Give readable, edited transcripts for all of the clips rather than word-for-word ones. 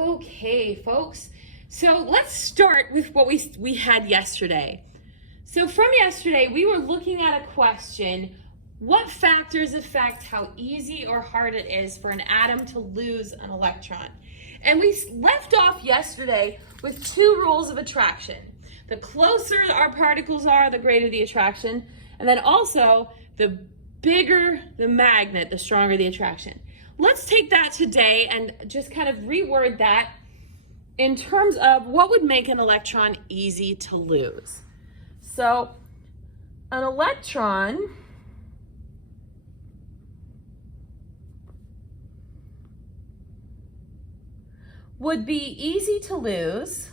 Okay, folks. So let's start with what we had yesterday. So from yesterday, we were looking at a question: what factors affect how easy or hard it is for an atom to lose an electron? And we left off yesterday with two rules of attraction. The closer our particles are, the greater the attraction. And then also, the bigger the magnet, the stronger the attraction. Let's take that today and just kind of reword that in terms of what would make an electron easy to lose. So an electron would be easy to lose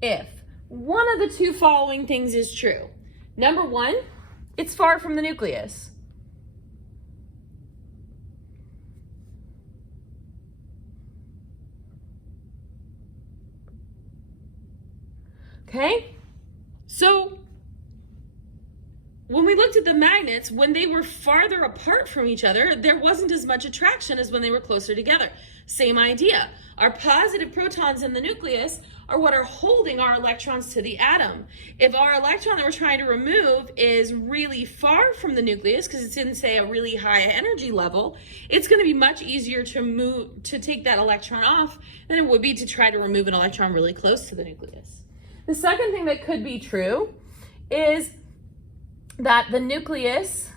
if one of the two following things is true. Number one, it's far from the nucleus. Okay, so when we looked at the magnets, when they were farther apart from each other, there wasn't as much attraction as when they were closer together. Same idea. Our positive protons in the nucleus are what are holding our electrons to the atom. If our electron that we're trying to remove is really far from the nucleus, because it's in, say, a really high energy level, it's going to be much easier to take that electron off than it would be to try to remove an electron really close to the nucleus. The second thing that could be true is that the nucleus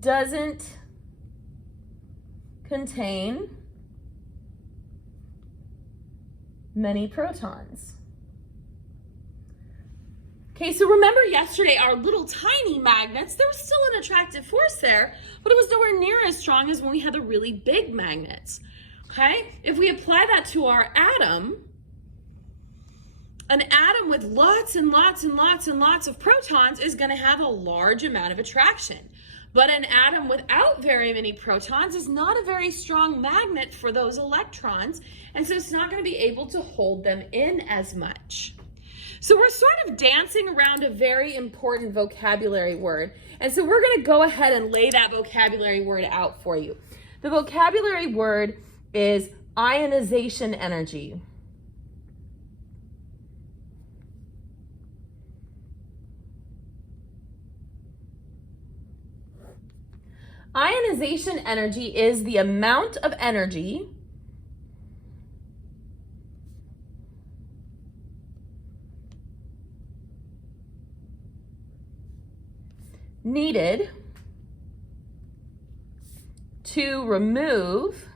doesn't contain many protons. Okay, so remember yesterday our little tiny magnets, there was still an attractive force there, but it was nowhere near as strong as when we had the really big magnets. Okay, if we apply that to our atom, an atom with lots and lots and lots and lots of protons is going to have a large amount of attraction. But an atom without very many protons is not a very strong magnet for those electrons, and so it's not going to be able to hold them in as much. So we're sort of dancing around a very important vocabulary word, and so we're going to go ahead and lay that vocabulary word out for you. The vocabulary word is ionization energy. Ionization energy is the amount of energy needed to remove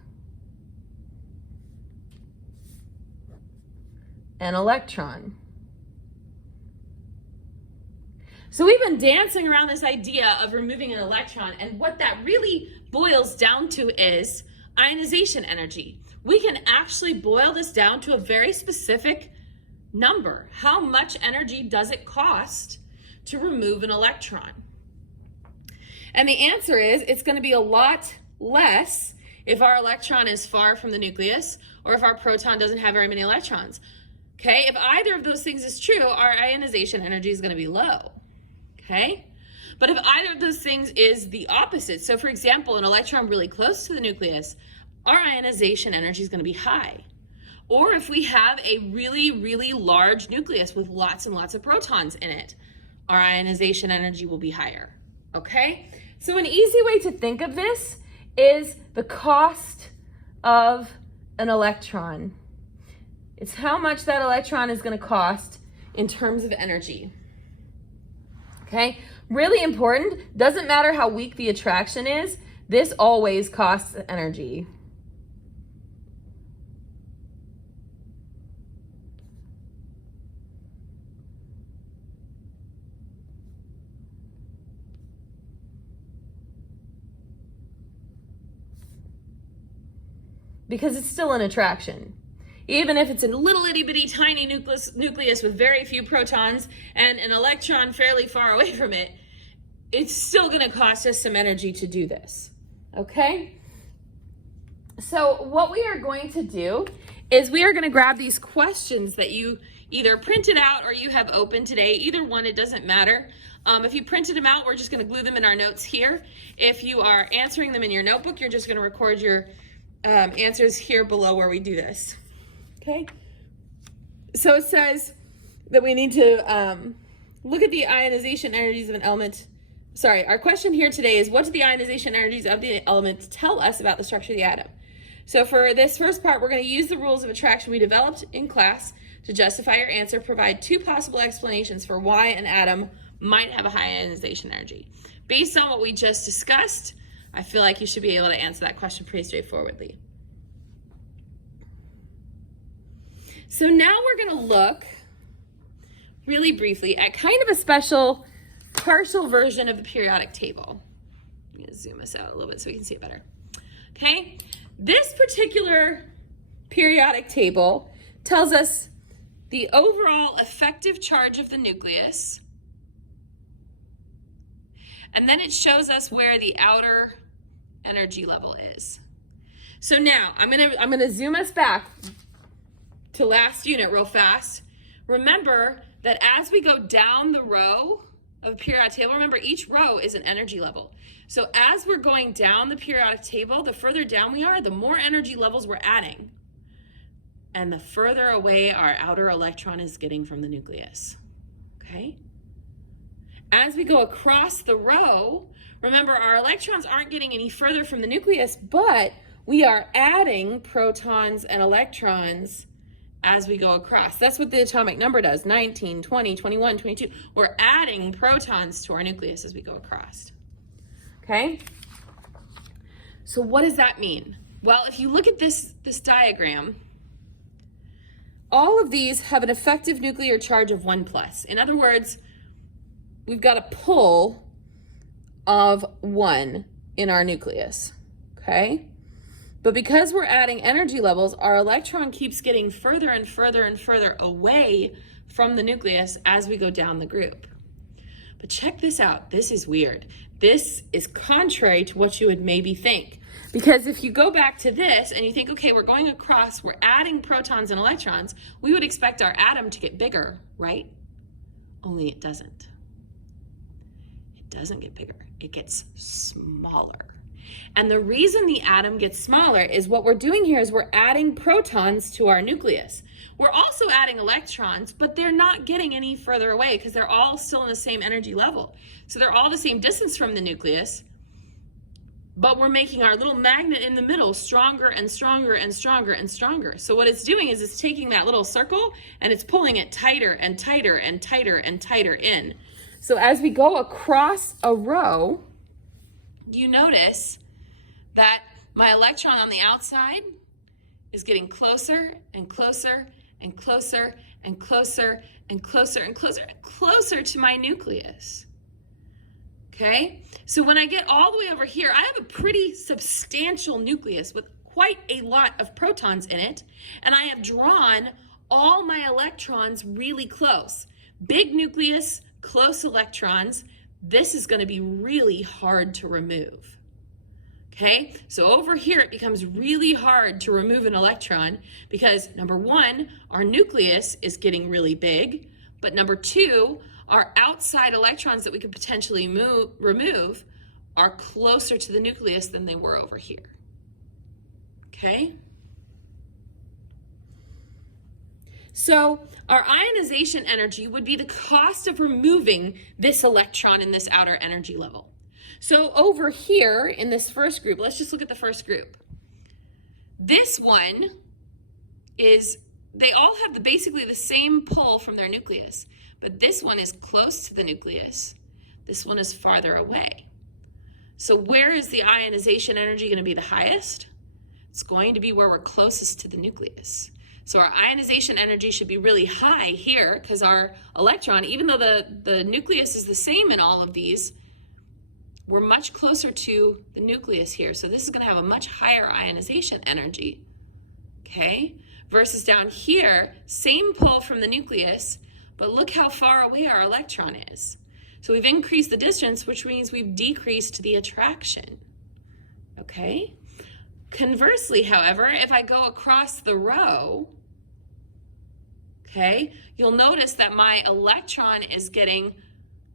an electron. So we've been dancing around this idea of removing an electron, and what that really boils down to is ionization energy. We can actually boil this down to a very specific number. How much energy does it cost to remove an electron? And the answer is it's going to be a lot less if our electron is far from the nucleus or if our proton doesn't have very many electrons. Okay, if either of those things is true, our ionization energy is going to be low. Okay, but if either of those things is the opposite, so for example, an electron really close to the nucleus, our ionization energy is going to be high. Or if we have a really, really large nucleus with lots and lots of protons in it, our ionization energy will be higher. Okay, so an easy way to think of this is the cost of an electron. It's how much that electron is going to cost in terms of energy. Okay, really important. Doesn't matter how weak the attraction is, this always costs energy. Because it's still an attraction. Even if it's a little itty bitty tiny nucleus with very few protons and an electron fairly far away from it, it's still going to cost us some energy to do this. Okay? So what we are going to do is we are going to grab these questions that you either printed out or you have open today. Either one, it doesn't matter. If you printed them out, we're just going to glue them in our notes here. If you are answering them in your notebook, you're just going to record your answers here below where we do this. Okay? So it says that we need to look at the ionization energies of an element. Sorry, our question here today is, what do the ionization energies of the element tell us about the structure of the atom? So for this first part, we're going to use the rules of attraction we developed in class to justify your answer. Provide two possible explanations for why an atom might have a high ionization energy. Based on what we just discussed, I feel like you should be able to answer that question pretty straightforwardly. So now we're going to look really briefly at kind of a special partial version of the periodic table. I'm going to zoom this out a little bit so we can see it better. Okay, this particular periodic table tells us the overall effective charge of the nucleus, and then it shows us where the outer energy level is. So now I'm gonna zoom us back to last unit real fast. Remember that as we go down the row of a periodic table, remember each row is an energy level. So as we're going down the periodic table, the further down we are, the more energy levels we're adding, and the further away our outer electron is getting from the nucleus. Okay? As we go across the row, remember our electrons aren't getting any further from the nucleus, but we are adding protons and electrons as we go across. That's what the atomic number does, 19, 20, 21, 22. We're adding protons to our nucleus as we go across. Okay? So what does that mean? Well, if you look at this diagram, all of these have an effective nuclear charge of 1+. In other words, we've got a pull of 1 in our nucleus, okay? But because we're adding energy levels, our electron keeps getting further and further and further away from the nucleus as we go down the group. But check this out. This is weird. This is contrary to what you would maybe think. Because if you go back to this and you think, okay, we're going across, we're adding protons and electrons, we would expect our atom to get bigger, right? Only it doesn't. It doesn't get bigger. It gets smaller. And the reason the atom gets smaller is what we're doing here is we're adding protons to our nucleus. We're also adding electrons, but they're not getting any further away because they're all still in the same energy level. So they're all the same distance from the nucleus, but we're making our little magnet in the middle stronger and stronger and stronger and stronger. So what it's doing is it's taking that little circle and it's pulling it tighter and tighter and tighter and tighter in. So as we go across a row, you notice that my electron on the outside is getting closer and closer and closer and closer and closer and closer and closer to my nucleus. Okay, so when I get all the way over here, I have a pretty substantial nucleus with quite a lot of protons in it, and I have drawn all my electrons really close. Big nucleus, close electrons. This is going to be really hard to remove. Okay, so over here it becomes really hard to remove an electron because number one, our nucleus is getting really big, but number two, our outside electrons that we could potentially remove are closer to the nucleus than they were over here. Okay? So our ionization energy would be the cost of removing this electron in this outer energy level. So over here in this first group, let's just look at the first group. This one is, they all have basically the same pull from their nucleus, but this one is close to the nucleus. This one is farther away. So where is the ionization energy going to be the highest? It's going to be where we're closest to the nucleus. So our ionization energy should be really high here because our electron, even though the nucleus is the same in all of these, we're much closer to the nucleus here. So this is going to have a much higher ionization energy, okay? Versus down here, same pull from the nucleus, but look how far away our electron is. So we've increased the distance, which means we've decreased the attraction, okay? Conversely, however, if I go across the row, okay, you'll notice that my electron is getting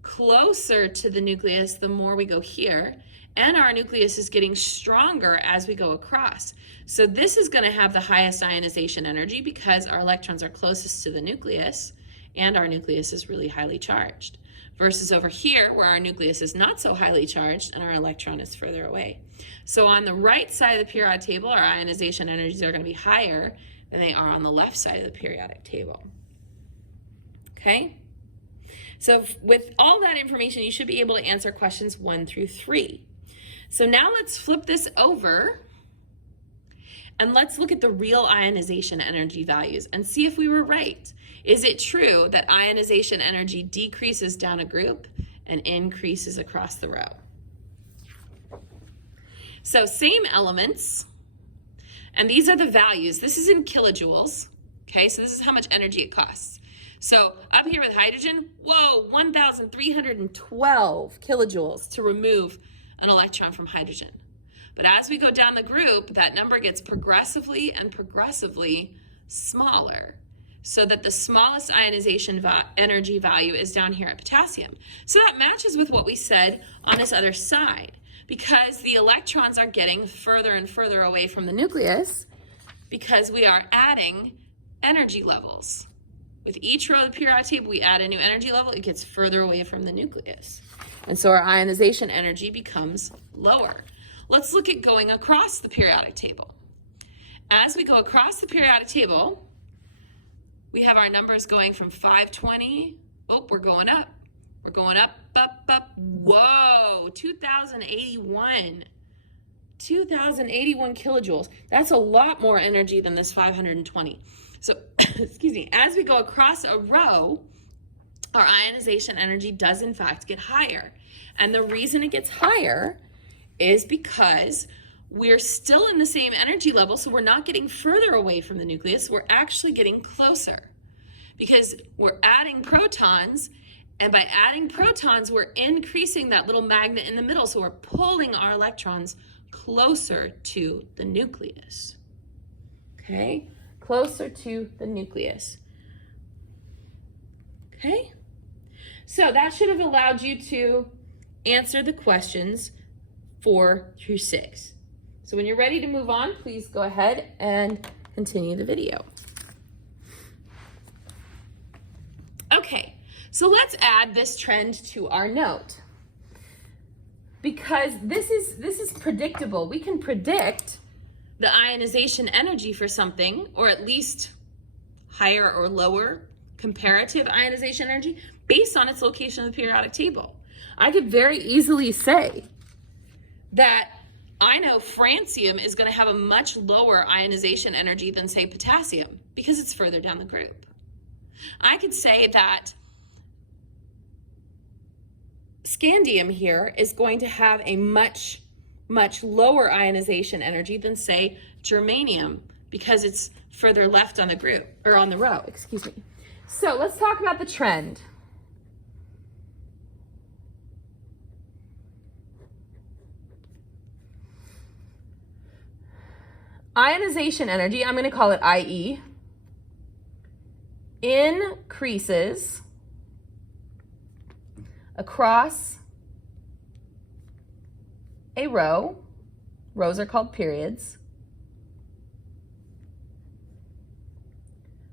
closer to the nucleus the more we go here, and our nucleus is getting stronger as we go across. So this is going to have the highest ionization energy because our electrons are closest to the nucleus and our nucleus is really highly charged. Versus over here where our nucleus is not so highly charged and our electron is further away. So on the right side of the periodic table, our ionization energies are going to be higher than they are on the left side of the periodic table. Okay? So with all that information, you should be able to answer questions 1 through 3. So now let's flip this over and let's look at the real ionization energy values and see if we were right. Is it true that ionization energy decreases down a group and increases across the row? So same elements, and these are the values. This is in kilojoules, okay? So this is how much energy it costs. So up here with hydrogen, whoa, 1,312 kilojoules to remove an electron from hydrogen. But as we go down the group, that number gets progressively and progressively smaller, so that the smallest ionization energy value is down here at potassium. So that matches with what we said on this other side, because the electrons are getting further and further away from the nucleus because we are adding energy levels. With each row of the periodic table, we add a new energy level, it gets further away from the nucleus. And so our ionization energy becomes lower. Let's look at going across the periodic table. As we go across the periodic table, we have our numbers going from 520, oh, we're going up. We're going up, up, up, whoa, 2,081. 2,081 kilojoules. That's a lot more energy than this 520. So, excuse me, as we go across a row, our ionization energy does in fact get higher. And the reason it gets higher is because we're still in the same energy level, so we're not getting further away from the nucleus, we're actually getting closer. Because we're adding protons, and by adding protons, we're increasing that little magnet in the middle, so we're pulling our electrons closer to the nucleus. Okay? Closer to the nucleus. Okay? So that should have allowed you to answer the questions 4 through 6. So when you're ready to move on, please go ahead and continue the video. Okay, so let's add this trend to our note. Because this is predictable. We can predict the ionization energy for something, or at least higher or lower comparative ionization energy based on its location on the periodic table. I could very easily say that I know francium is going to have a much lower ionization energy than, say, potassium because it's further down the group. I could say that scandium here is going to have a much lower ionization energy than, say, germanium because it's further left on the group, or on the row, excuse me. So let's talk about the trend. Ionization energy, I'm going to call it IE, increases across a row. Rows are called periods.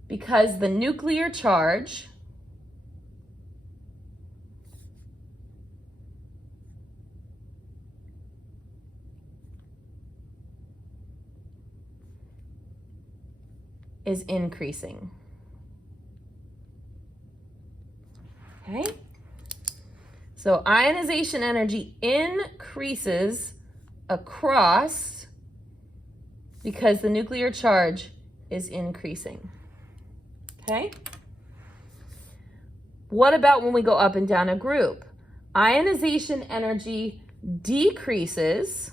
Because the nuclear charge is increasing. Okay? So ionization energy increases across because the nuclear charge is increasing. Okay? What about when we go up and down a group? Ionization energy decreases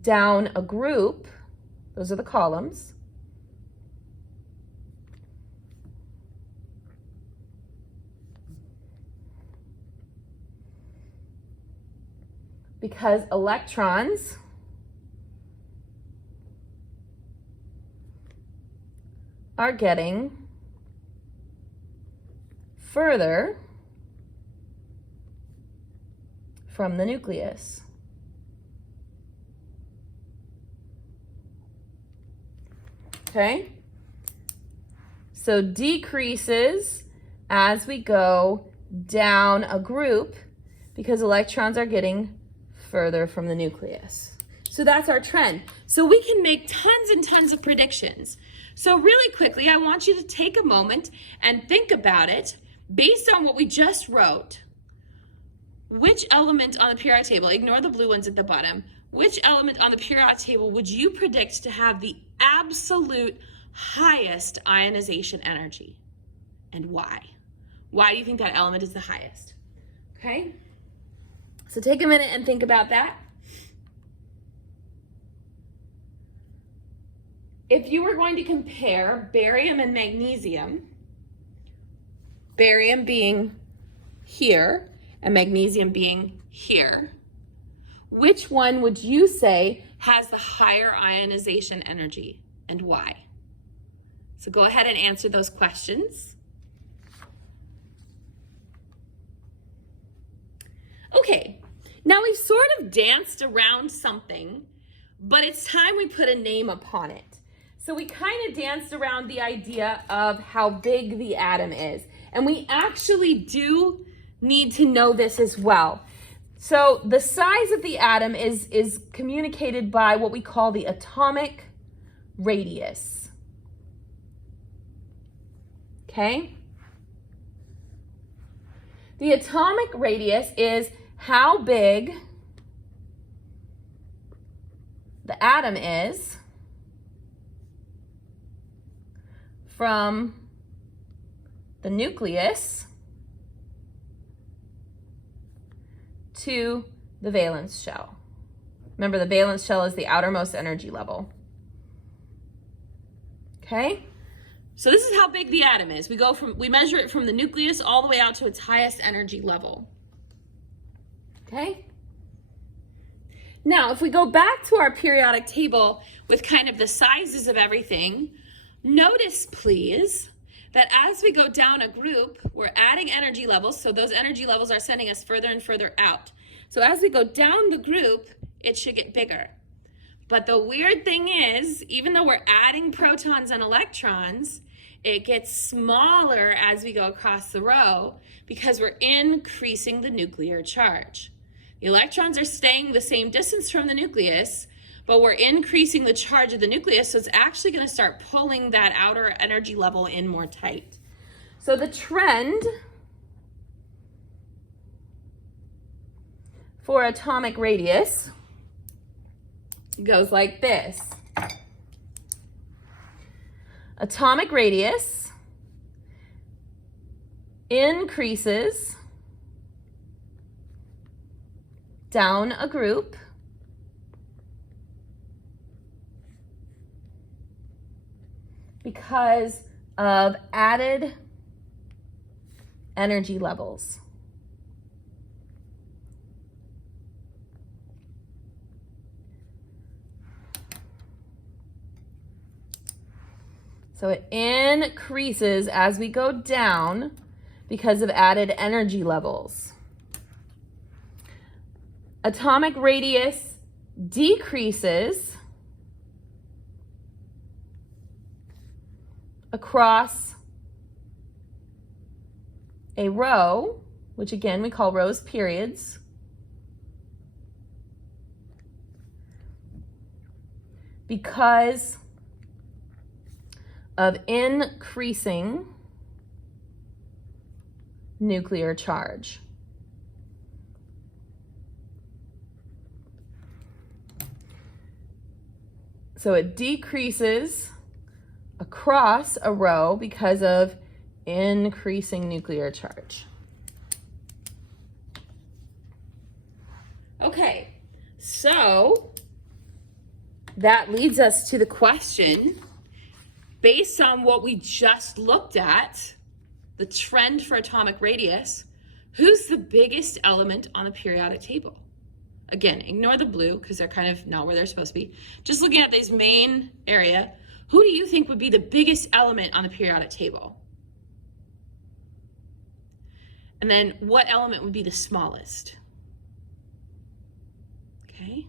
down a group. Those are the columns. Because electrons are getting further from the nucleus. Okay? So decreases as we go down a group because electrons are getting further from the nucleus. So that's our trend. So we can make tons and tons of predictions. So really quickly, I want you to take a moment and think about it based on what we just wrote. Which element on the periodic table, ignore the blue ones at the bottom, which element on the periodic table would you predict to have the absolute highest ionization energy? And why? Why do you think that element is the highest? Okay? So take a minute and think about that. If you were going to compare barium and magnesium, barium being here and magnesium being here, which one would you say has the higher ionization energy and why? So go ahead and answer those questions. Okay, now we've sort of danced around something, but it's time we put a name upon it. So we kind of danced around the idea of how big the atom is, and we actually do need to know this as well. So the size of the atom is communicated by what we call the atomic radius. Okay? The atomic radius is how big the atom is from the nucleus to the valence shell. Remember, the valence shell is the outermost energy level. Okay? So this is how big the atom is. We measure it from the nucleus all the way out to its highest energy level. Okay? Now, if we go back to our periodic table with kind of the sizes of everything, notice, please, that as we go down a group, we're adding energy levels, so those energy levels are sending us further and further out. So as we go down the group, it should get bigger. But the weird thing is, even though we're adding protons and electrons, it gets smaller as we go across the row because we're increasing the nuclear charge. The electrons are staying the same distance from the nucleus, but we're increasing the charge of the nucleus, so it's actually going to start pulling that outer energy level in more tight. So the trend for atomic radius goes like this. Atomic radius increases down a group because of added energy levels. So it increases as we go down because of added energy levels. Atomic radius decreases across a row, which again we call rows periods, because of increasing nuclear charge. So it decreases across a row because of increasing nuclear charge. Okay, so that leads us to the question, based on what we just looked at, the trend for atomic radius, who's the biggest element on the periodic table? Again, ignore the blue because they're kind of not where they're supposed to be. Just looking at this main area, who do you think would be the biggest element on the periodic table? And then what element would be the smallest? Okay.